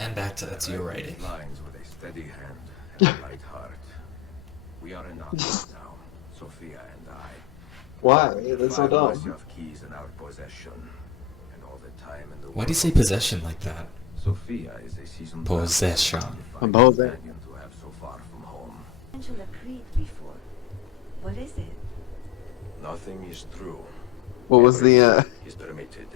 And back to that's your writing. Lines with a steady hand and a light heart. We are in office now, Sophia and I. Why? The That's so five dumb. Masyav keys in our possession, and all the time in the Why do you world. say possession like that? Sophia is a seasoned Possession. Possession. companion to have so far from home. Angela Creed before. What is it? Nothing is true. What was the Everything is permitted.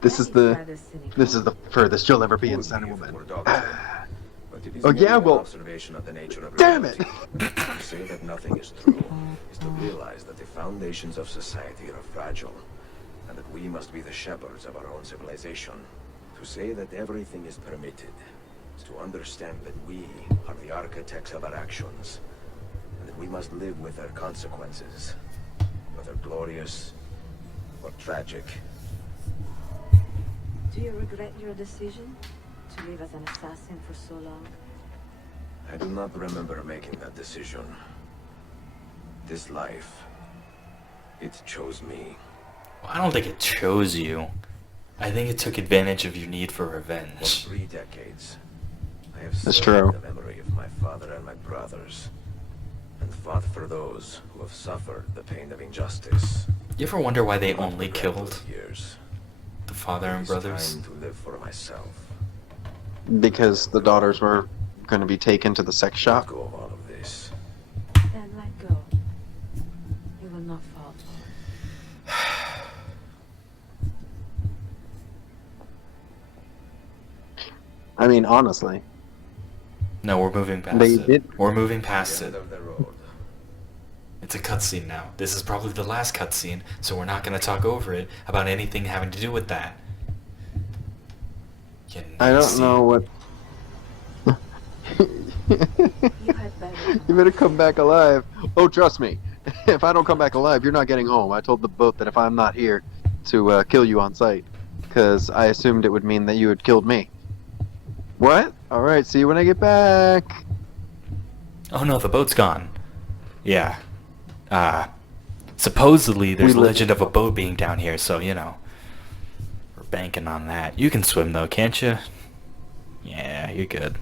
this is That the rather cynical. this is the furthest you'll ever be Would inside a be if woman. it were doctrine, but it is Oh, merely yeah, an well- observation of the nature of Damn it! reality. To say that nothing is true is to realize that the foundations of society are fragile, and that we must be the shepherds of our own civilization. To say that everything is permitted is to understand that we are the architects of our actions, and that we must live with their consequences, whether glorious or tragic. Do you regret your decision to live as an assassin for so long? I do not remember making that decision. This life, it chose me. Well, I don't think it chose you. I think it took advantage of your need for For revenge. 3 decades, I have That's served true. the memory of my father and my brothers, and fought for those who have suffered the pain of injustice. You ever wonder why they I only regret killed those years. the father and It is brothers? time to live for myself. because the daughters were going to be taken to the sex Let shop? go of all of this. Then let go. You will not fall. I mean, honestly, No, we're moving past They it. did- We're moving past The end it. of the road. It's a cutscene now. This is probably the last cutscene, so we're not going to talk over it about anything having to do with that. You I don't nasty- know what. You had better. You better come back alive. Oh, trust me. If I don't come back alive, you're not getting home. I told the boat that if I'm not here, to kill you on sight, because I assumed it would mean that you had killed me. What? All right. See you when I get back. Oh no, the boat's gone. Yeah. Supposedly there's We live- legend of a boat being down here, so you know. We're banking on that. You can swim though, can't you? Yeah, you're good.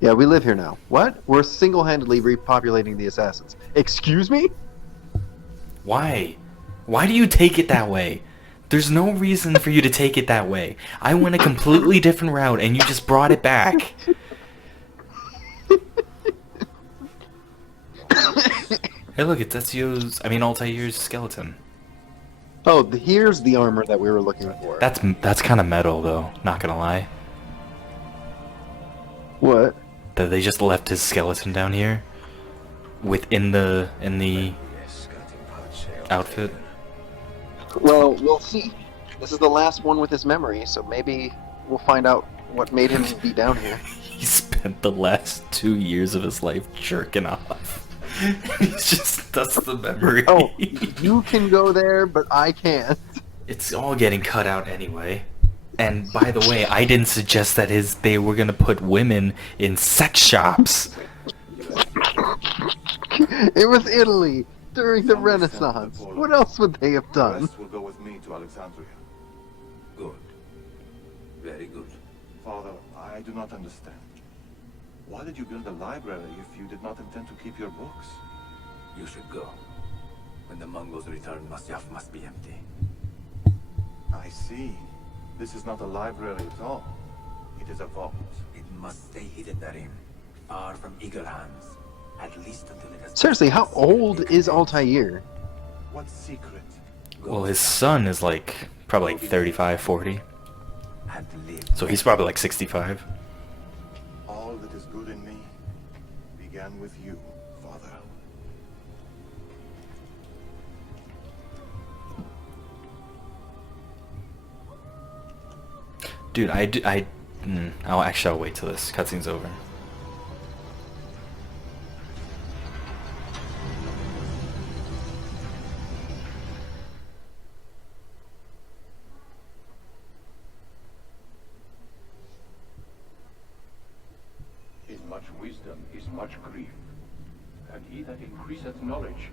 Yeah, we live here now. What? We're single-handedly repopulating the assassins. Excuse me? Why? Why do you take it that way? There's no reason for you to take it that way. I went a completely different route and you just brought it back. Hey look, it's Altair's skeleton. Oh, here's the armor that we were looking for. That's kind of metal though, not gonna lie. What? That they just left his skeleton down here within the Yes, cutting parts, outfit. Well, we'll see. This is the last one with his memory, so maybe we'll find out what made him be down here. He spent the last 2 years of his life jerking off. That's the memory. Oh, you can go there, but I can't. It's all getting cut out anyway. And by the way, I didn't suggest that they were gonna put women in sex shops. It was Italy during the Renaissance. What else would they have The done? rest will go with me to Alexandria. Good. Very good. Father, I do not understand. Why did you build a library if you did not intend to keep your books? You should go. When the Mongols return, Masyaf must be empty. I see. This is not a library at all. It is a vault. It must stay hidden therein, far from eager hands. At least until it has... Seriously, how old is Altair? What secret? Well, his son is probably like 35, 40. Had lived. So he's probably like 65. All that is good in me began with you, Father. Dude, I'll wait till this cutscene's over. Is much wisdom is much grief, and he that increaseth knowledge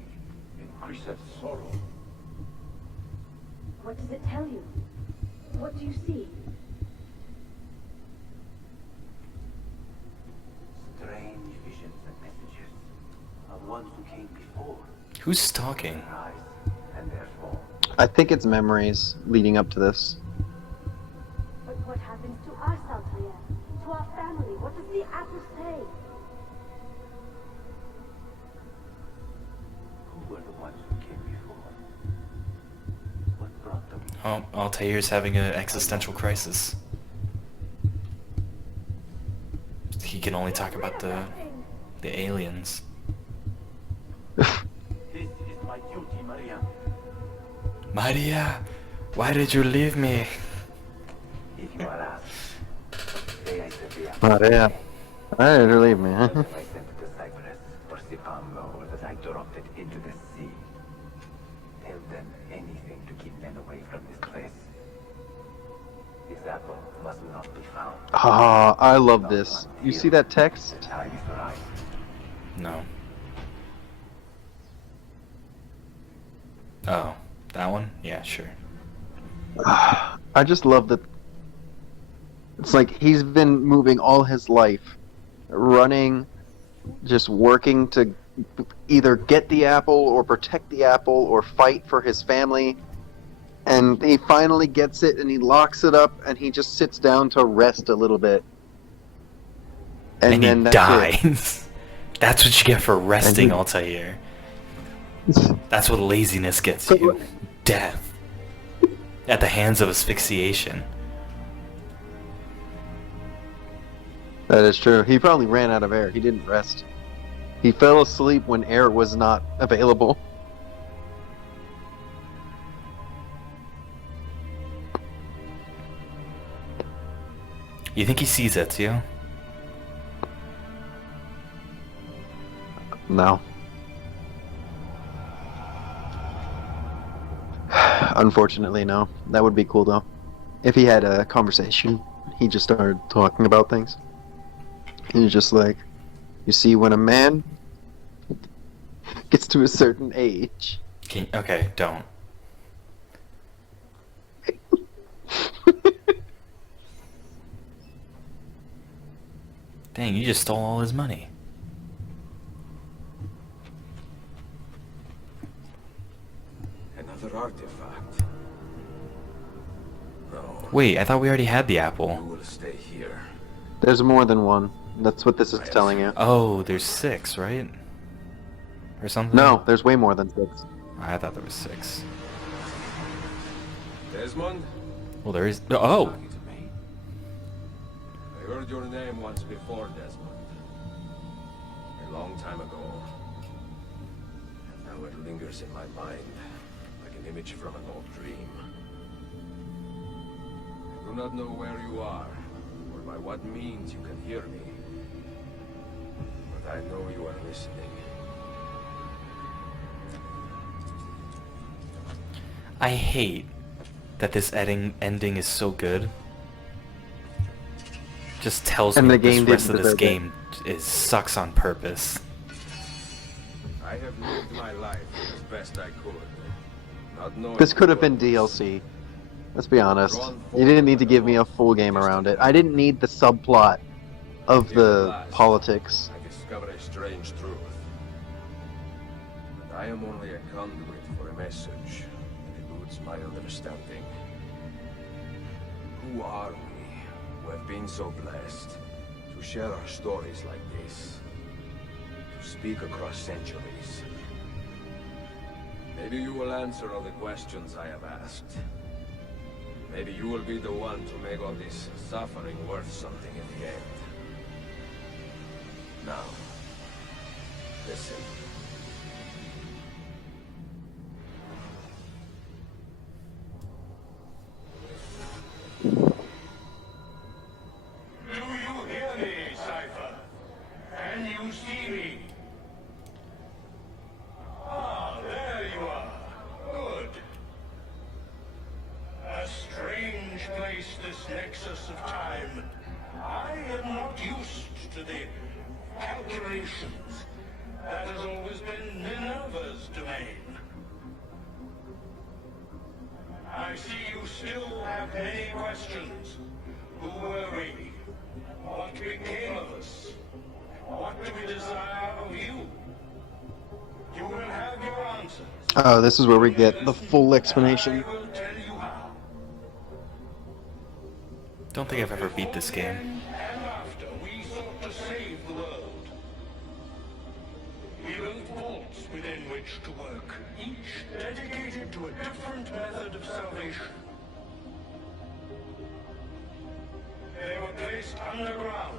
increaseth sorrow. What does it tell you? What do you see? Who's talking? Rise, and therefore, I think it's memories leading up to this. But what happens to us, Altair? To our family? What does the apple say? who were the ones who came before? What brought them? Oh, Altair's having an existential crisis. He can only talk about the aliens. This is my duty, Maria. Maria, why did you leave me? If you are asked, say I said the Maria. Why did you leave me, huh? If I sent it to Cyprus or Sipambo or that I dropped it into the sea. Tell them anything to keep men away from this place. This apple must not be found. Ah, I love this. You see that text? The time is right. No. Oh, that one? Yeah, sure. I just love that. It's like he's been moving all his life, running, just working to either get the apple or protect the apple or fight for his family. And he finally gets it and he locks it up and he just sits down to rest a little bit. And then he that's dies. That's what you get for resting, he- Altair. That's what laziness gets So- you. Death. At the hands of asphyxiation. That is true. He probably ran out of air. He didn't rest. He fell asleep when air was not available. You think he sees Ezio? No. Unfortunately, no. That would be cool, though. If he had a conversation, he just started talking about things. He's just like, you see, when a man gets to a certain age, Okay, don't. Dang, you just stole all his money. Another artifact. No. Wait, I thought we already had the You apple. will stay here. there's more than one. That's what this is telling you. Oh, there's 6, right? Or something? No, there's way more than 6. I thought there was 6. Desmond? Well, there is. Oh! Talking to me. I heard your name once before, Desmond. A long time ago. And now it lingers in my mind, like an image from an old dream. I do not know where you are, or by what means you can hear me. But I know you are listening. I hate that this ending is so good. Just tells And me the that this game rest of didn't this deserve it. game sucks on purpose. I have lived my life as best I could. Not knowing This could have what been was. DLC. Let's be honest. You didn't need to give me a full game around it. I didn't need the subplot of the politics. I discover a strange truth. That I am only a conduit for a message that eludes my understanding. Who are we who have been so blessed to share our stories like this? To speak across centuries? Maybe you will answer all the questions I have asked. Maybe you will be the one to make all this suffering worth something in the end. Now, listen. Do you hear me, Cypher? Can you see me? Ah, there you are. Good. A strange place, this nexus of time. I am not used to the calculations. That has always been Minerva's domain. I see you still have many questions. Who were we? What became of us? What do we desire of you? You will have your answers. Oh, this is where we get the full explanation. I will tell you how. Don't think I've ever beat this game. And after we sought to save the world, we built vaults within which to work, each dedicated to a different method of salvation. They were placed underground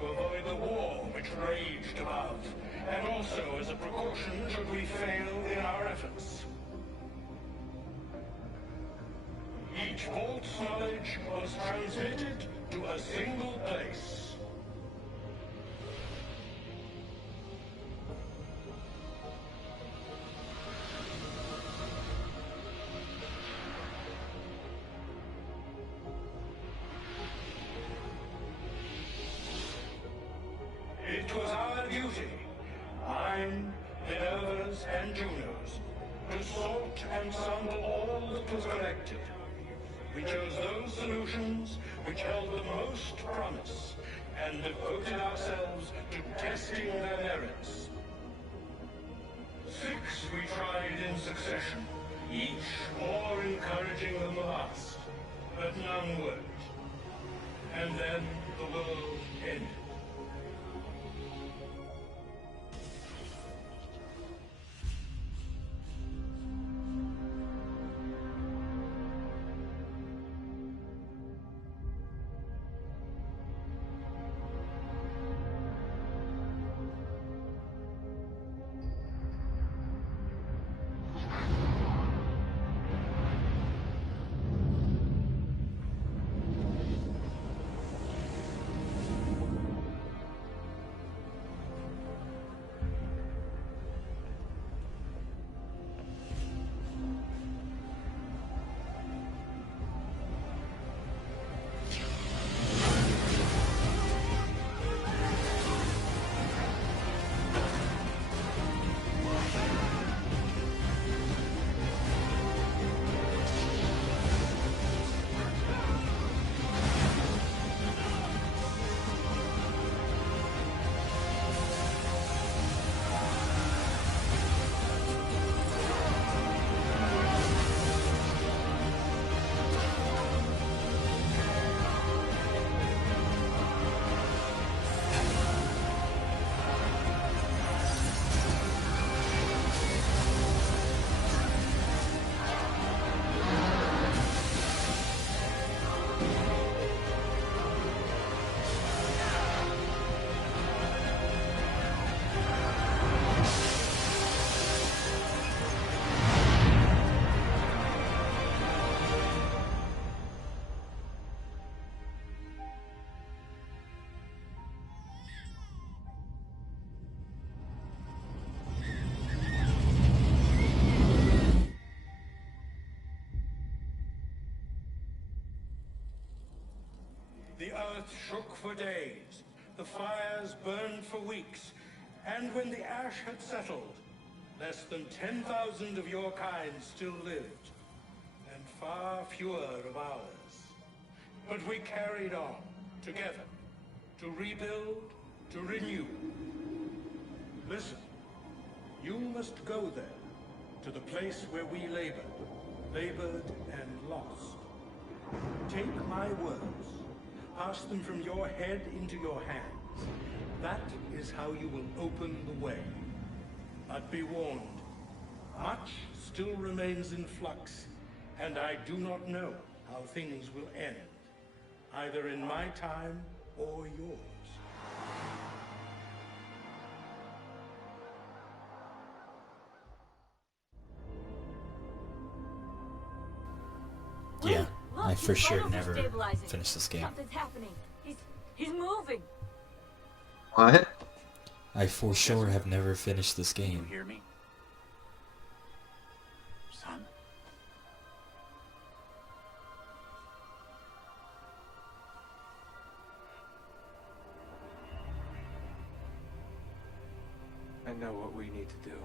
to avoid the war which raged above, and also as a precaution should we fail in our efforts. Each vault's knowledge was transmitted to a single place. It was our duty, mine, Minerva's, and Juno's, to sort and sample all that was collected. We chose those solutions which held the most promise, and devoted ourselves to testing their merits. 6 we tried in succession, each more encouraging than the last, but none worked. And then the world ended. The earth shook for days, the fires burned for weeks, and when the ash had settled, less than 10,000 of your kind still lived, and far fewer of ours. But we carried on, together, to rebuild, to renew. Listen, you must go there, to the place where we labored and lost. Take my words. Pass them from your head into your hands. That is how you will open the way. But be warned, much still remains in flux, and I do not know how things will end, either in my time or yours. Yeah, Look, I for his sure vitals are never stabilizing. finished this game. Something's happening. He's moving. What? I for sure have never finished this You game. hear me? Son? I know what we need to do.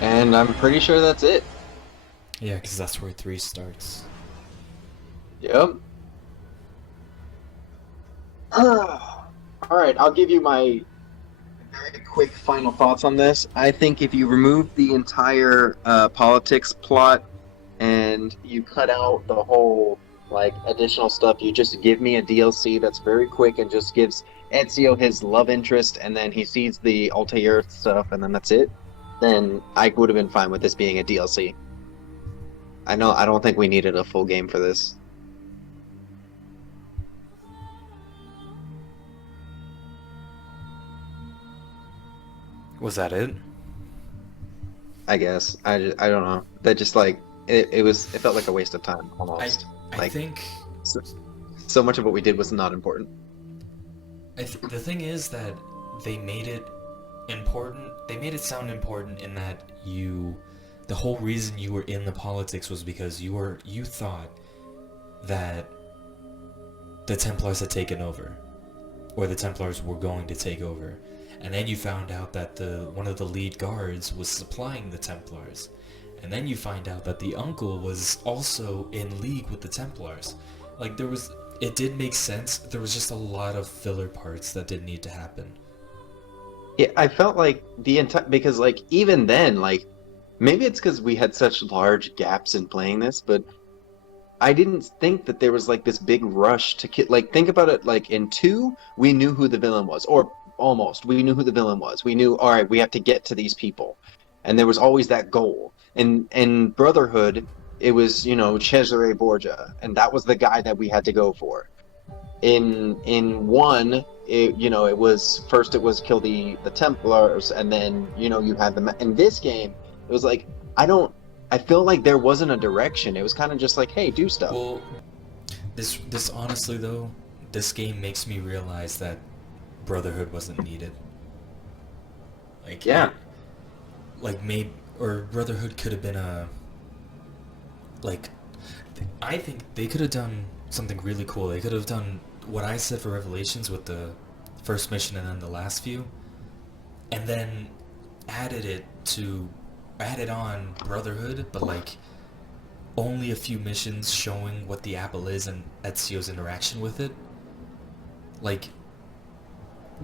And I'm pretty sure that's it. Yeah, because that's where 3 starts. Yep. Alright, I'll give you my very quick final thoughts on this. I think if you remove the entire politics plot and you cut out the whole like additional stuff, you just give me a DLC that's very quick and just gives Ezio his love interest, and then he sees the Altair stuff, and then that's it. Then I would have been fine with this being a DLC. I don't think we needed a full game for this. Was that it? I guess I don't know. That just like it felt like a waste of time almost. I think So much of what we did was not important. the thing is that they made it important. They made it sound important in that the whole reason you were in the politics was because you thought that the Templars had taken over, or the Templars were going to take over, and then you found out that one of the lead guards was supplying the Templars, and then you find out that the uncle was also in league with the Templars. Like it did make sense. There was just a lot of filler parts that didn't need to happen. Yeah, I felt like the entire because like even then like maybe it's because we had such large gaps in playing this, but I didn't think that there was like this big rush to kill. Like think about it. Like in 2, we knew who the villain was, or almost. We knew who the villain was. We knew, all right, we have to get to these people, and there was always that goal. In Brotherhood, it was Cesare Borgia, and that was the guy that we had to go for. In 1, it was first it was kill the Templars, and then you had them. In this game, it was like I feel like there wasn't a direction. It was kind of just like, hey, do stuff. Well, this honestly though, this game makes me realize that Brotherhood wasn't needed. Like Yeah. Or Brotherhood could have been I think they could have done something really cool. They could have done what I said for Revelations with the first mission and then the last few, and then added on Brotherhood, but like only a few missions showing what the apple is and Ezio's interaction with it. Like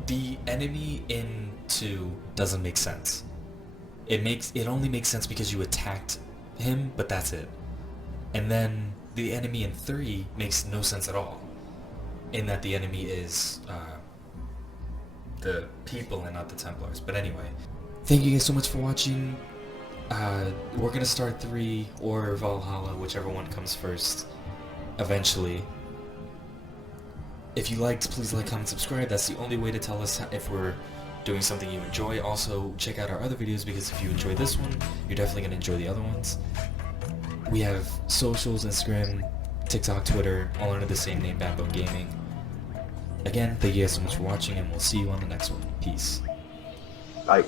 the enemy in 2 doesn't make sense. It only makes sense because you attacked him, but that's it. And then the enemy in 3 makes no sense at all, in that the enemy is the people and not the Templars. But anyway, thank you guys so much for watching. We're gonna start 3 or Valhalla, whichever one comes first, eventually. If you liked, please like, comment, subscribe. That's the only way to tell us if we're doing something you enjoy. Also, check out our other videos, because if you enjoy this one, you're definitely gonna enjoy the other ones. We have socials, Instagram, TikTok, Twitter, all under the same name, Badbone Gaming. Again, thank you guys so much for watching, and we'll see you on the next one. Peace. Bye.